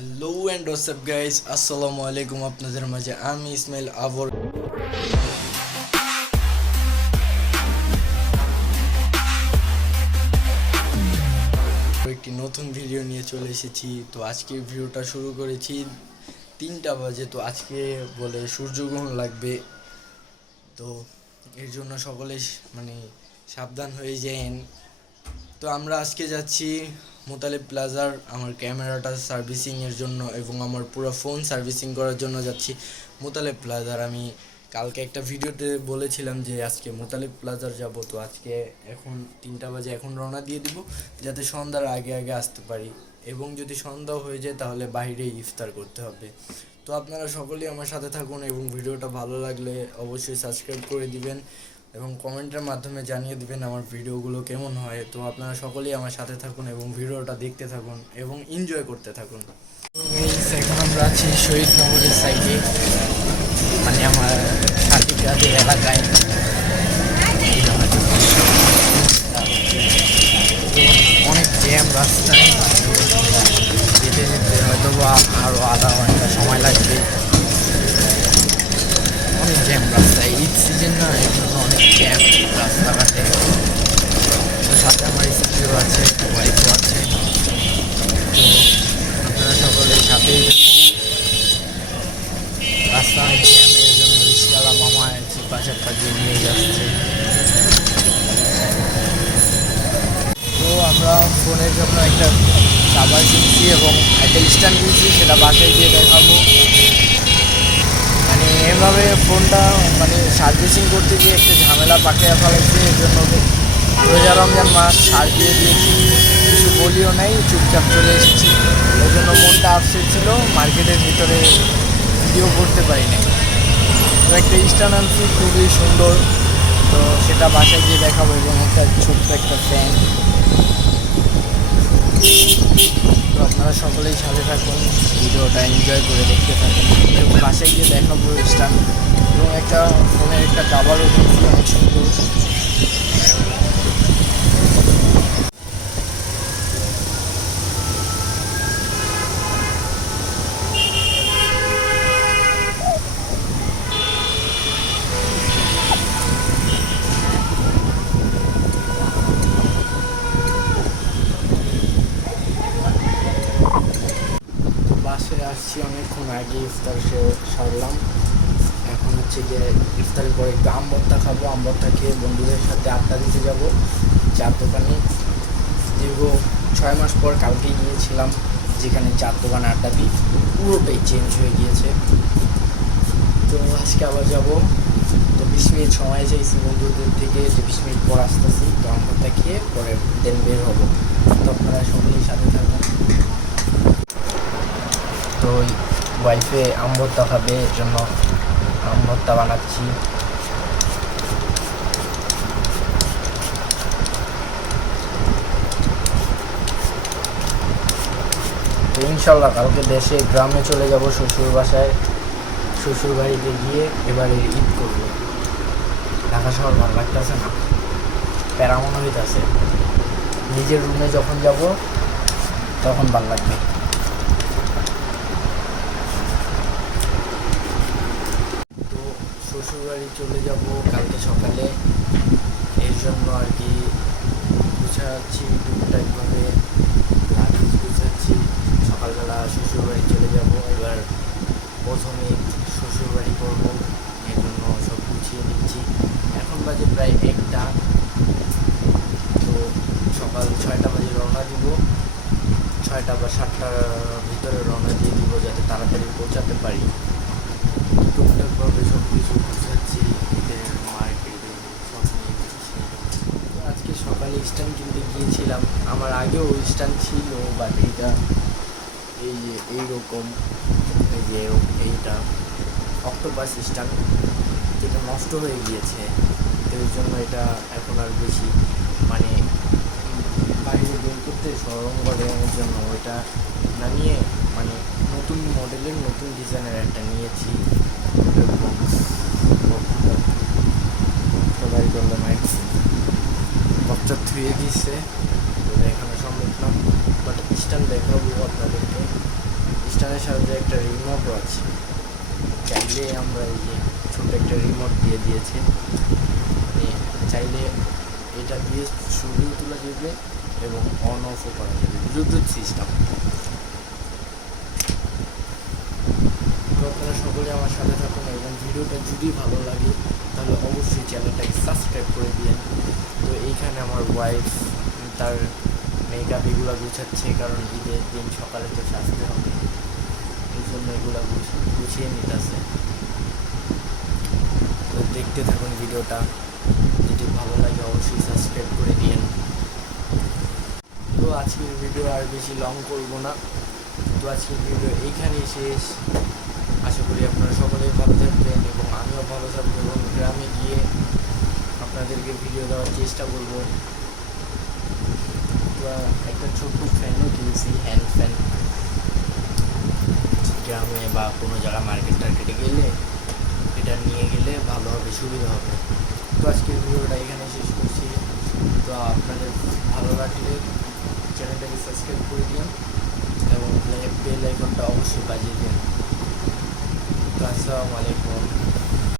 Hello and WhatsApp guys, আসসালামু আলাইকুম। আপনাদের মাঝে আমি ইসমাইল আবর একটি নতুন ভিডিও নিয়ে চলে এসেছি। তো আজকে ভিডিওটা শুরু করেছি 3টা বাজে। তো আজকে বলে সূর্যগ্রহণ লাগবে, তো এর জন্য সকলে সাবধান হয়ে যান। তো আমরা আজকে যাচ্ছি মোতালেব প্লাজার আমার ক্যামেরাটা সার্ভিসিংয়ের জন্য এবং আমার পুরো ফোন সার্ভিসিং করার জন্য যাচ্ছি মোতালেব প্লাজার। আমি কালকে একটা ভিডিওতে বলেছিলাম যে আজকে মোতালেব প্লাজার যাব। তো আজকে এখন 3টা বাজে, এখন রওনা দিয়ে দিব যাতে সন্ধ্যার আগে আগে আসতে পারি, এবং যদি সন্ধ্যা হয়ে যায় তাহলে বাইরেই ইফতার করতে হবে। তো আপনারা সকলেই আমার সাথে থাকুন এবং ভিডিওটা ভালো লাগলে অবশ্যই সাবস্ক্রাইব করে দিবেন এবং কমেন্টের মাধ্যমে জানিয়ে দিবেন আমার ভিডিওগুলো কেমন হয়। তো আপনারা সকলেই আমার সাথে থাকুন এবং ভিডিওটা দেখতে থাকুন এবং এনজয় করতে থাকুন। এখন আমরা আছি শহীদনগরের সাইডে, আমার সাথীদের এলাকায়। অনেক জ্যাম রাস্তায়, যেতে যেতে হয়তো বা আরও আধা ঘন্টা সময় লাগবে। অনেক জ্যাম রাস্তায়, ঈদ সিজন না, এই জন্য অনেক জ্যাম রাস্তাঘাটে। তো সাথে আমার স্ত্রীও আছে, ওয়াইফও আছে। তো আপনারা সকলে সাথেই রাস্তা অনেক জ্যাম, এর জন্য রিক্সাওয়ালা মামা চিপা চাপা দিয়ে নিয়ে যাচ্ছে। তো আমরা ফোনের জন্য একটা কাভার কিনছি এবং একটা স্ট্যান্ড কিনছি, সেটা বাসায় গিয়ে দেখাবো। এভাবে ফোনটা সার্ভিসিং করতে গিয়ে একটা ঝামেলা পাকিয়ে ফেলেছে। এর জন্য রোজা রমজান মাস ছাড় দিয়ে দিয়েছি, কিছু বলিও নাই, চুপচাপ চলে এসেছি। ওই জন্য মনটা আপসেট ছিল, মার্কেটের ভিতরে ভিডিও করতে পারি নাই। তো একটা স্ট্যান্ড আনছি, খুবই সুন্দর। তো সেটা বাসায় গিয়ে দেখাবো এবং একটা ছোট্ট একটা ফ্যান। তো আপনারা সকলেই সাথে থাকুন, ভিডিওটা এনজয় করে দেখতে থাকুন এবং বাসায় গিয়ে দেখাবো স্ট্যান্ড এবং একটা ফোনের একটা কাভারও কিনছি, অনেক সুন্দর। বাসায় আসছি অনেকক্ষণ আগে, ইফতার সারলাম। এখন হচ্ছে গিয়ে ইফতারের পরে একটু আম ভর্তা খাবো। আম ভর্তা খেয়ে বন্ধুদের সাথে আড্ডা দিতে যাব চার দোকানে। দীর্ঘ 6 মাস পর কালকে গিয়েছিলাম, যেখানে চার দোকানে আড্ডা দিই, পুরোটাই চেঞ্জ হয়ে গিয়েছে। তো আজকে আবার যাব। তো 20 মিনিট সময় চাইছি বন্ধুদের থেকে, যে 20 মিনিট পর আসতেছি। তো আম ভর্তা খেয়ে পরে দেন বের হবো। তো আপনারা সকলেই সাথে থাকবেন। তো ওয়াইফে আম ভর্তা খাবে, এর জন্য আম ভর্তা বানাচ্ছি। তো ইনশাল্লাহ কালকে দেশে গ্রামে চলে যাব, শ্বশুর বাসায়, শ্বশুর বাড়িতে গিয়ে এবারে ঈদ করবো। ঢাকা শহর ভালো লাগতেছে না, প্যারা মনে হইতেছে। নিজের রুমে যখন যাব তখন ভালো লাগবে। তো শ্বশুরবাড়ি চলে যাব কালকে সকালে, এর জন্য আর কি গুছাচ্ছি টুকটাকভাবে, লাগেজ গুছাচ্ছি। সকালবেলা শ্বশুরবাড়ি চলে যাব, এবার প্রথমে শ্বশুরবাড়ি করব, এর জন্য সব গুছিয়ে নিচ্ছি। এখন বাজে প্রায় 1টা। তো সকাল 6টা বাজে রওনা দিব, 6টা বা 7টার ভিতরে রওনা দিয়ে দিব, যাতে তাড়াতাড়ি পৌঁছাতে পারি। টুকটাকভাবে সব কিছু গুছাচ্ছি, ঈদের মার্কেটে সব নিয়ে যাচ্ছি। আজকে সকালে স্ট্যান্ড কিনতে গিয়েছিলাম, আমার আগেও স্ট্যান্ড ছিল, বাট এইটা এই যে এইরকম, এই যে এইটা অক্টোপাস স্ট্যান্ড, যেটা নষ্ট হয়ে গিয়েছে। তো এই জন্য এটা এখন আর বেশি বাইরে বের করতে সরম করে, এর জন্য ওইটা নামিয়ে নতুন মডেলের নতুন ডিজাইনের একটা নিয়েছি। সবাই করলে বক্তা ধুয়ে দিচ্ছে, এখানে সম্ভব না। বাট স্ট্যান্ড দেখাবো আপনাদেরকে। ফ্যানের সাথে একটা রিমোটও আছে, চাইলে আমরা এই যে ছোটো একটা রিমোট দিয়ে দিয়েছে, চাইলে এটা দিয়ে ছবিও তোলা যাবে এবং অন অফও করা যাবে, ব্লুটুথ সিস্টেম। তো আপনারা সকলে আমার সাথে থাকুন এবং ভিডিওটা যদি ভালো লাগে তাহলে অবশ্যই চ্যানেলটাকে সাবস্ক্রাইব করে দিন। তো এইখানে আমার ওয়াইফ তার মেকআপ এগুলো গুছাচ্ছে, কারণ ঈদের দিন সকালে তো সাজতে হবে, এই জন্য এগুলো গুছিয়ে নিতেছে। তো দেখতে থাকুন ভিডিওটা, যদি ভালো লাগে অবশ্যই সাবস্ক্রাইব করে দিন। তো আজকের ভিডিও আর বেশি লং করবো না, তো আজকের ভিডিও এইখানেই শেষ। আশা করি আপনারা সকলেই ভালো থাকবেন এবং আমিও ভালো থাকবো এবং গ্রামে গিয়ে আপনাদেরকে ভিডিও দেওয়ার চেষ্টা করব। তো একটা ছোট্ট ফ্যানও কিনছি, হ্যান্ড ফ্যান, গ্রামে বা কোনো জায়গায় মার্কেট টার্কেটে গেলে এটা নিয়ে গেলে ভালো হবে, সুবিধা হবে। তো আজকের ভিডিওটা এখানে শেষ করছি। তো আপনাদের ভালো লাগলে চ্যানেলটাকে সাবস্ক্রাইব করে দিন এবং বেল আইকনটা অবশ্যই বাজিয়ে দিন। তো আসসালামু আলাইকুম।